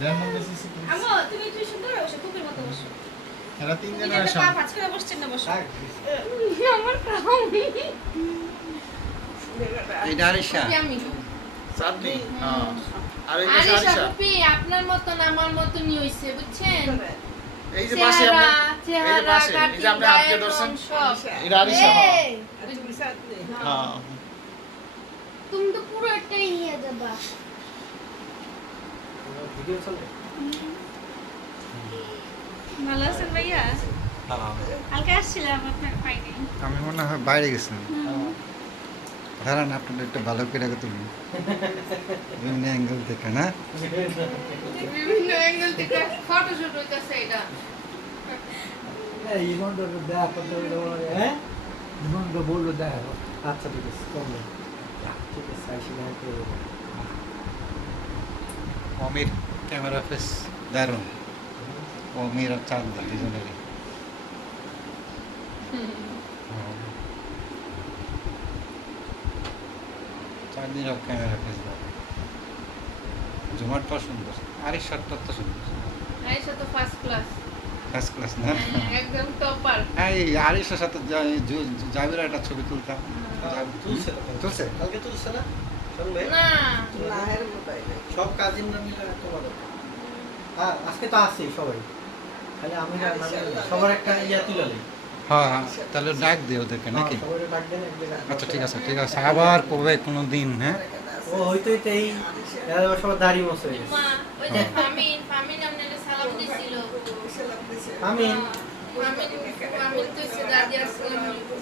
Then number CC please. আমো তুমি তুই সুন্দর বসো কুকুর মতো বসো। এরা তিন তুমি জনের যাতে সব পা ভাঁজ করে বসছেন না বসো। আমার এটা আরিশা আমি চাঁদনি হ্যাঁ আর এই পাশে আরে আরিশা সাপি আপনার মতন আমার মতনই হইছে বুঝছেন এই যে পাশে আপনি এই যে পাশে এই যে আপনি হাত দিয়ে ধরছেন সব এটা আরিশা হ্যাঁ এই, হ্যাঁ তুমি তো পুরো একটাই নিয়ে যাবা। ভিডিও চলে ভালো আছেন ভাইয়া? হ্যাঁ কালকে আসছিলাম আপনার পাইনি। আমি মনে হয় বাইরে গেছিলাম দাঁড়ান আপনাদের একটু ভালো করে তুমি বিভিন্ন অ্যাঙ্গেল থেকে না বিভিন্ন অ্যাঙ্গেল থেকে ফটোশুট হইতাছে এটা এই ইমনটা দেখা করতে বলে হ্যাঁ ইমনটা বললো দেখা আচ্ছা ঠিক আছে কমবে ঠিক আছে আইসি না করে অমির ক্যামেরা ফেস দারুণ অমির আর চাঁদ দুজনেরই চাঁদিরও ক্যামেরা ফেস দারুণ জুমারটা সুন্দর আরে শার্টটা তো সুন্দর আইসা তো ফার্স্ট ক্লাস ফার্স্ট ক্লাস না একদম টপার এই আরিশের সাথে জাবির একটা ছবি তুলতাম তুলছে তুলছে কালকে তুলছে না শুনবে না সব কাজিনরা মিলে তোমাদের হ্যাঁ আজকে তো আসছি সবাই খালি আমি না সবার একটা ইয়া তুলালি হ্যাঁ হ্যাঁ তাহলে ডাক দিও ওদেরকে নাকি সবাই ডাক দেন এক জায়গায় আচ্ছা ঠিক আছে আবার কবে কোনো দিন হ্যাঁ ও হইতে হইতে এই সবার দাড়ি মশ হয়ে গেছে মা ওই যে ফামিন আপনাকে সালাম দিছিল আমি ফামিন তো দাদি আসসালামু আলাইকুম